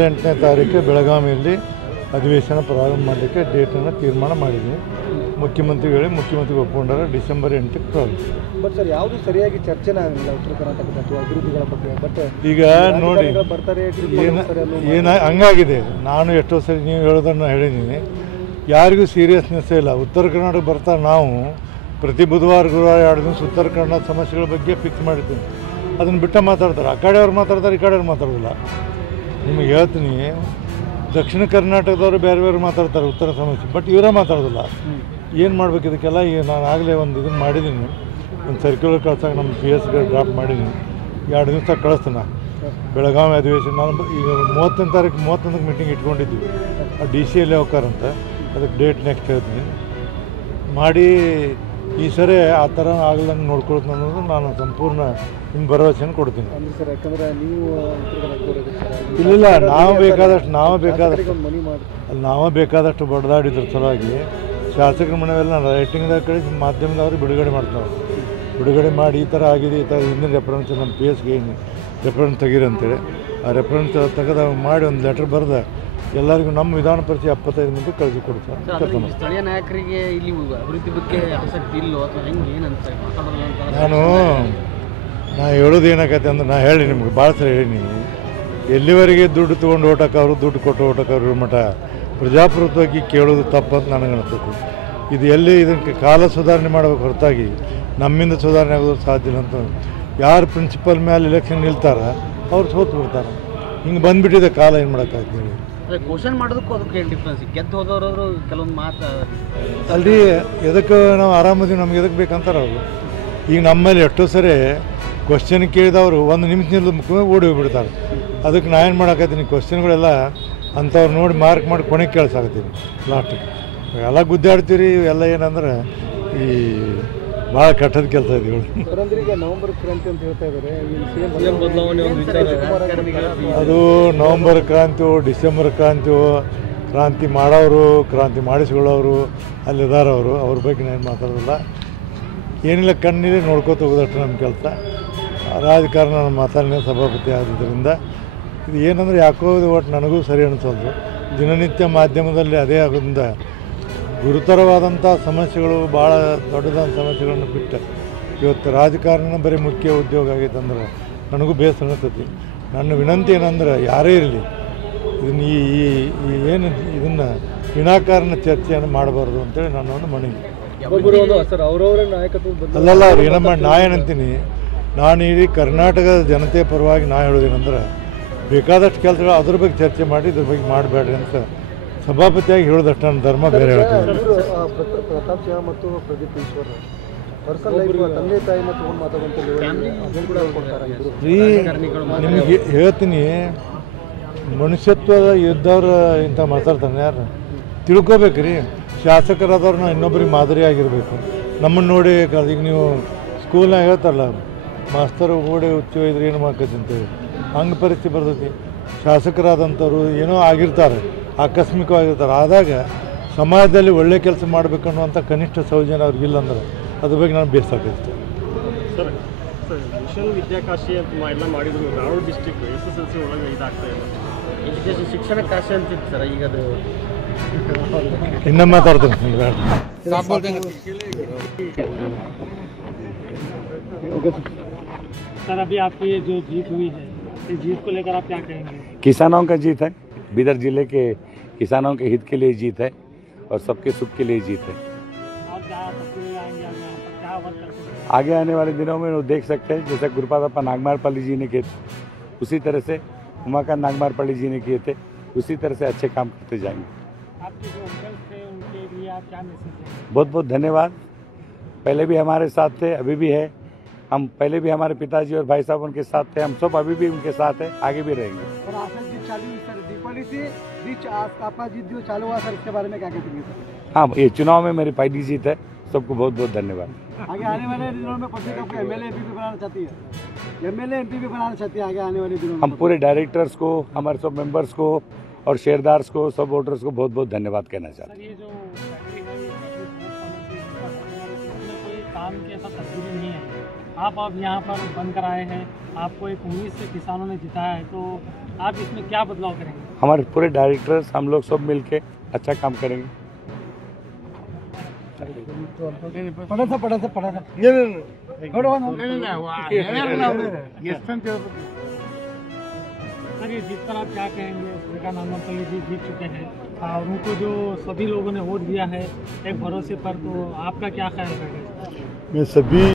December 8ನೇ ತಾರೀಕು ಬೆಳಗಾವಿಯಲ್ಲಿ ಅಧಿವೇಶನ ಪ್ರಾರಂಭ ಮಾಡಲಿಕ್ಕೆ ಡೇಟನ್ನು ತೀರ್ಮಾನ ಮಾಡಿದ್ವಿ. ಮುಖ್ಯಮಂತ್ರಿ ಒಪ್ಪಿಕೊಂಡಾರೆ ಡಿಸೆಂಬರ್ 8ಕ್ಕೆ ಪ್ರಾರಂಭ. ಬಟ್ ಸರ್ ಯಾವುದು ಸರಿಯಾಗಿ ಚರ್ಚೆನೇ ಆಗಲಿಲ್ಲ ಉತ್ತರ ಕರ್ನಾಟಕದ ಅಥವಾ ಅಭಿವೃದ್ಧಿಗಳ ಬಗ್ಗೆ. ಬಟ್ ಈಗ ನೋಡಿ ಹಂಗಾಗಿದೆ. ನಾನು ಎಷ್ಟೋ ಸರಿ ನೀವು ಹೇಳೋದನ್ನು ಹೇಳಿದ್ದೀನಿ, ಯಾರಿಗೂ ಸೀರಿಯಸ್ನೆಸ್ಸೇ ಇಲ್ಲ. ಉತ್ತರ ಕರ್ನಾಟಕ ಬರ್ತಾರೆ, ನಾವು ಪ್ರತಿ ಬುಧವಾರ 2 ದಿವಸ ಉತ್ತರ ಕನ್ನಡ ಸಮಸ್ಯೆಗಳ ಬಗ್ಗೆ ಫಿಕ್ಸ್ ಮಾಡಿರ್ತೀನಿ. ಅದನ್ನು ಬಿಟ್ಟು ಮಾತಾಡ್ತಾರೆ, ಆ ಕಡೆಯವ್ರು ಮಾತಾಡ್ತಾರೆ, ಈ ಕಡೆಯವ್ರು ಮಾತಾಡೋದಿಲ್ಲ. ನಿಮಗೆ ಹೇಳ್ತೀನಿ, ದಕ್ಷಿಣ ಕರ್ನಾಟಕದವರು ಬೇರೆ ಮಾತಾಡ್ತಾರೆ ಉತ್ತರ ಸಮಸ್ಯೆ, ಬಟ್ ಇವರೇ ಮಾತಾಡೋದಿಲ್ಲ. ಏನು ಮಾಡ್ಬೇಕು ಇದಕ್ಕೆಲ್ಲ? ಈಗ ನಾನು ಆಗಲೇ ಒಂದು ಇದನ್ನು ಮಾಡಿದ್ದೀನಿ, ಒಂದು ಸರ್ಕ್ಯುಲರ್ ಕಳ್ಸೋಕೆ ನಮ್ಮ PS ಡ್ರಾಪ್ ಮಾಡಿದ್ದೀನಿ. 2 ದಿವಸ ಕಳಿಸ್ತಾನೆ ಬೆಳಗಾವಿ ಅಧಿವೇಶನ. ನಾನು ಈಗ 31ನೇ ತಾರೀಕು ಮೀಟಿಂಗ್ ಇಟ್ಕೊಂಡಿದ್ವಿ. DC ಯಲ್ಲೇ ಹೋಗ್ತಾರಂತ, ಅದಕ್ಕೆ ಡೇಟ್ ನೆಕ್ಸ್ಟ್ ಹೇಳ್ತೀನಿ ಮಾಡಿ. ಈ ಸರಿ ಆ ಥರ ಆಗಲಂಗೆ ನೋಡ್ಕೊಳ್ತೀನಿ ಅನ್ನೋದು ನಾನು ಸಂಪೂರ್ಣ ನಿಮ್ಮ ಭರವಸೆಯನ್ನು ಕೊಡ್ತೀನಿ. ಇಲ್ಲ, ನಾವು ಬೇಕಾದಷ್ಟು ಬಡ್ದಾಡಿದ್ರ ಸಲುವಾಗಿ ಶಾಸಕರ ಮನೆಯೆಲ್ಲ ರೈಟಿಂಗ್ದಾಗ ಕಳಿಸಿ ಮಾಧ್ಯಮದವ್ರಿಗೆ ಬಿಡುಗಡೆ ಮಾಡಿ ಈ ಥರ ಆಗಿದೆ, ಈ ಥರ ಹಿಂದಿನ ರೆಫರೆನ್ಸ್ ನಮ್ಮ PS ರೆಫರೆನ್ಸ್ ತೆಗೀರಿ ಅಂತೇಳಿ ಆ ರೆಫರೆನ್ಸ್ ತೆಗೆದ ಮಾಡಿ ಒಂದು ಲೆಟರ್ ಬರೆದ ಎಲ್ಲರಿಗೂ ನಮ್ಮ ವಿಧಾನ ಪರಿಷತ್ 75 ಮಂದಿ ಕಳಿಸಿ ಕೊಡ್ತಾರೆ. ಸ್ಥಳೀಯ ನಾಯಕರಿಗೆ ಇಲ್ಲಿ ಅಭಿವೃದ್ಧಿ ಬಗ್ಗೆ ಆಸಕ್ತಿ ಇಲ್ಲೋ ಅಥವಾ ಹೆಂಗೆ ಏನಂತ ನಾ ಹೇಳೋದು ಏನಾಗತ್ತೆ ಅಂದ್ರೆ, ನಾ ಹೇಳಿ ನಿಮ್ಗೆ ಭಾಳ ಸರಿ ಹೇಳೀನಿ, ಎಲ್ಲಿವರೆಗೆ ದುಡ್ಡು ತೊಗೊಂಡು ಓಟಕ್ಕವ್ರು, ದುಡ್ಡು ಕೊಟ್ಟು ಓಟಕ್ಕವ್ರು ಮಠ ಪ್ರಜಾಪ್ರಭುತ್ವಕ್ಕೆ ಕೇಳೋದು ತಪ್ಪಂತ ನನಗೆ ಅನಿಸ್ತೈತಿ. ಇದು ಎಲ್ಲಿ ಇದಕ್ಕೆ ಕಾಲ ಸುಧಾರಣೆ ಮಾಡಬೇಕು ಹೊರತಾಗಿ ನಮ್ಮಿಂದ ಸುಧಾರಣೆ ಆಗೋದು ಸಾಧ್ಯ ಇಲ್ಲ ಅಂತ. ಯಾರು ಪ್ರಿನ್ಸಿಪಲ್ ಮೇಲೆ ಎಲೆಕ್ಷನ್ ನಿಲ್ತಾರ ಅವ್ರು ಸೋತು ಬಿಡ್ತಾರೆ. ಹಿಂಗೆ ಬಂದುಬಿಟ್ಟಿದೆ ಕಾಲ, ಏನು ಮಾಡೋಕ್ಕಾಗ್ತದೆ ಹೇಳಿ. ಕ್ವಶನ್ ಮಾಡೋದಕ್ಕೂ ಅದಕ್ಕೆ ಏನು ಡಿಫ್ರೆನ್ಸ್? ಗೆದ್ದು ಹೋದವರು ಕೆಲವೊಂದು ಮಾತು ಅಲ್ಲಿ ಎದಕ್ಕೆ ನಾವು ಆರಾಮದೀವಿ, ನಮ್ಗೆ ಎದಕ್ಕೆ ಬೇಕಂತಾರೆ ಅವರು. ಈಗ ನಮ್ಮಲ್ಲಿ ಎಷ್ಟೋ ಸರಿ ಕ್ವಶನ್ ಕೇಳಿದವರು 1 ನಿಮಿಷ ನಿಲ್ಲದ ಓಡಿ ಹೋಗ್ಬಿಡ್ತಾರೆ. ಅದಕ್ಕೆ ನಾ ಏನು ಮಾಡೋಕತ್ತೀನಿ, ಕ್ವಶನ್ಗಳೆಲ್ಲ ಅಂಥವ್ರು ನೋಡಿ ಮಾರ್ಕ್ ಮಾಡಿ ಕೊನೆಗೆ ಕೇಳಿಸಾಕತ್ತೀನಿ ಲಾಸ್ಟಿಗೆ. ಎಲ್ಲ ಗುದ್ದಾಡ್ತೀರಿ, ಎಲ್ಲ ಏನಂದ್ರೆ ಈ ಭಾಳ ಕೆಟ್ಟದ ಕೆಲಸ ಇದೆ. ನವೆಂಬರ್ ಕ್ರಾಂತಿ ಅಂತ ಹೇಳ್ತಾ ಇದ್ದಾರೆ. ಅದು ನವೆಂಬರ್ ಕ್ರಾಂತಿಯೋ ಡಿಸೆಂಬರ್ ಕ್ರಾಂತಿಯೋ, ಕ್ರಾಂತಿ ಮಾಡೋರು ಕ್ರಾಂತಿ ಮಾಡಿಸ್ಕೊಳ್ಳೋರು ಅಲ್ಲಿದ್ದಾರವರು, ಅವ್ರ ಬಗ್ಗೆ ನಾನು ಮಾತಾಡೋದಿಲ್ಲ. ಏನಿಲ್ಲ, ಕಣ್ಣಿದೆ ನೋಡ್ಕೋತ ಹೋಗೋದಷ್ಟು ನಮ್ಮ ಕೆಲಸ. ರಾಜಕಾರಣ ನಾನು ಮಾತಾಡಿನ ಸಭಾಪತಿ ಆಗಿದ್ದರಿಂದ ಇದು ಏನಂದ್ರೆ ಯಾಕೋ ಒಟ್ಟು ನನಗೂ ಸರಿ ಅನಿಸೋದು. ದಿನನಿತ್ಯ ಮಾಧ್ಯಮದಲ್ಲಿ ಅದೇ ಆಗೋದ್ರಿಂದ ಗುರುತರವಾದಂಥ ಸಮಸ್ಯೆಗಳು, ಭಾಳ ದೊಡ್ಡದಾದ ಸಮಸ್ಯೆಗಳನ್ನು ಬಿಟ್ಟು ಇವತ್ತು ರಾಜಕಾರಣ ಬರೀ ಮುಖ್ಯ ಉದ್ಯೋಗ ಆಗೈತೆ ಅಂದ್ರೆ ನನಗೂ ಬೇಸರ ಅನಿಸ್ತೈತಿ. ನನ್ನ ವಿನಂತಿ ಏನಂದ್ರೆ, ಯಾರೇ ಇರಲಿ ಇದನ್ನು ಇದನ್ನು ವಿನಾಕಾರಣ ಚರ್ಚೆಯನ್ನು ಮಾಡಬಾರ್ದು ಅಂತೇಳಿ ನನ್ನ ಒಂದು ಮನವಿ. ಅಲ್ಲಲ್ಲ, ಅವ್ರು ಏನೋ ಮಾಡಿ ನಾ ಏನಂತೀನಿ, ನಾನು ಇಡೀ ಕರ್ನಾಟಕದ ಜನತೆ ಪರವಾಗಿ ನಾ ಹೇಳೋದೇನೆಂದ್ರೆ, ಬೇಕಾದಷ್ಟು ಕೆಲಸಗಳು ಅದ್ರ ಬಗ್ಗೆ ಚರ್ಚೆ ಮಾಡಿ ಇದ್ರ ಬಗ್ಗೆ ಮಾಡಬೇಡ್ರಿ ಅಂತ ಸಭಾಪತಿಯಾಗಿ ಹೇಳೋದಷ್ಟು ನನ್ನ ಧರ್ಮ ಬೇರೆ ಹೇಳ್ತೀನಿ. ಪ್ರತಾಪ್ ಸಿಂಹ ಮತ್ತು ಪ್ರದೀಪ್ ಈಶ್ವರ್ ತಂದೆ ತಾಯಿ ಮತ್ತು ನಿಮಗೆ ಹೇಳ್ತೀನಿ, ಮನುಷ್ಯತ್ವದ ಇದ್ದವ್ರು ಇಂಥ ಮಾತಾಡ್ತಾನೆ ಯಾರು ತಿಳ್ಕೊಬೇಕ್ರಿ. ಶಾಸಕರಾದವ್ರನ್ನ ಇನ್ನೊಬ್ಬರಿಗೆ ಮಾದರಿಯಾಗಿರಬೇಕು. ನಮ್ಮನ್ನು ನೋಡಿ ಈಗ ನೀವು ಸ್ಕೂಲ್ನಾಗ ಹೇಳ್ತಾರಲ್ಲ, ಮಾಸ್ತರು ಓಡಿ ಹುಚ್ಚು ಇದ್ರೆ ಏನು ಮಾಡ್ಕೈತಿ ಅಂತೇಳಿ, ಹಂಗೆ ಪರಿಸ್ಥಿತಿ ಬರ್ತೈತಿ. ಶಾಸಕರಾದಂಥವ್ರು ಏನೋ ಆಗಿರ್ತಾರೆ, ಆಕಸ್ಮಿಕವಾಗಿರ್ತಾರೆ. ಆದಾಗ ಸಮಾಜದಲ್ಲಿ ಒಳ್ಳೆ ಕೆಲಸ ಮಾಡಬೇಕನ್ನುವಂಥ ಕನಿಷ್ಠ ಸೌಜನ್ಯ ಅವ್ರಿಗಿಲ್ಲ ಅಂದ್ರೆ ಅದ್ರ ಬಗ್ಗೆ ನಾನು ಬೇಸಾಕೈತೆ. ಸರ್ ಮಿಷನ್ ವಿದ್ಯಾಕಾಶಿ ಎಲ್ಲ ಮಾಡಿದ್ರು, ಧಾರವಾಡ ಡಿಸ್ಟ್ರಿಕ್ಟ್ SSLC ಒಳಗೆ ಇದಾಗ್ತಾ ಇಲ್ಲ. ಎಜುಕೇಷನ್ ಶಿಕ್ಷಣ ಕಾಶಿ ಅಂತಿತ್ತು ಸರ್, ಈಗ ಅದು ಇನ್ನೂ ಮಾತಾಡ್ತೀನಿ. सर अभी आपकी ये जो जीत हुई है, इस जीत को लेकर आप क्या कहेंगे? किसानों का जीत है, बीदर जिले के किसानों के हित के लिए जीत है और सबके सुख के लिए जीत है। और क्या क्या वर्क करते आगे आने वाले दिनों में वो देख सकते हैं, जैसे गुरुपादप्पा नागमारपल्ली जी ने किए उसी तरह से उमाकांत नागमारपल्ली जी ने किए थे, उसी तरह से अच्छे काम करते जाएंगे। आपके जो अंकल थे उनके लिए आप क्या मैसेज देंगे? बहुत बहुत धन्यवाद। पहले भी हमारे साथ थे, अभी भी है। हम पहले भी हमारे पिताजी और भाई साहब उनके साथ थे, हम सब अभी भी उनके साथ हैं, आगे भी रहेंगे। सर आसन जीत चालू हुई सर, दीपावली से बीच आपका जीत जो चालू हुआ सर, इसके बारे में क्या कहेंगे सर? हाँ, ये चुनाव में मेरी पहली जीत है। सबको बहुत बहुत धन्यवाद। आगे आने वाले दिनों में पार्टी को MLA MP भी बनाना चाहती है, MLA MP भी बनाना चाहती है आगे आने वाले दिनों में? हम पूरे डायरेक्टर्स को, हमारे सब मेंबर्स को और शेयरदार्स को, सब वोटर्स को बहुत बहुत धन्यवाद कहना चाहते हैं। ये जो काम की ऐसा तब्दीली नहीं है, आप अब यहाँ पर बनकर आए हैं, आपको एक उम्मीद से किसानों ने जिताया है, तो आप इसमें क्या बदलाव करेंगे? हमारे पूरे डायरेक्टर्स हम लोग सब मिलके अच्छा काम करेंगे। पढ़ा था सर ये जीत पर आप क्या कहेंगे? विवेकानंद नागमारपल्ली जी जीत चुके हैं और उनको जो सभी लोगों ने वोट दिया है एक भरोसे पर, तो आपका क्या ख्याल रहेगा? मैं सभी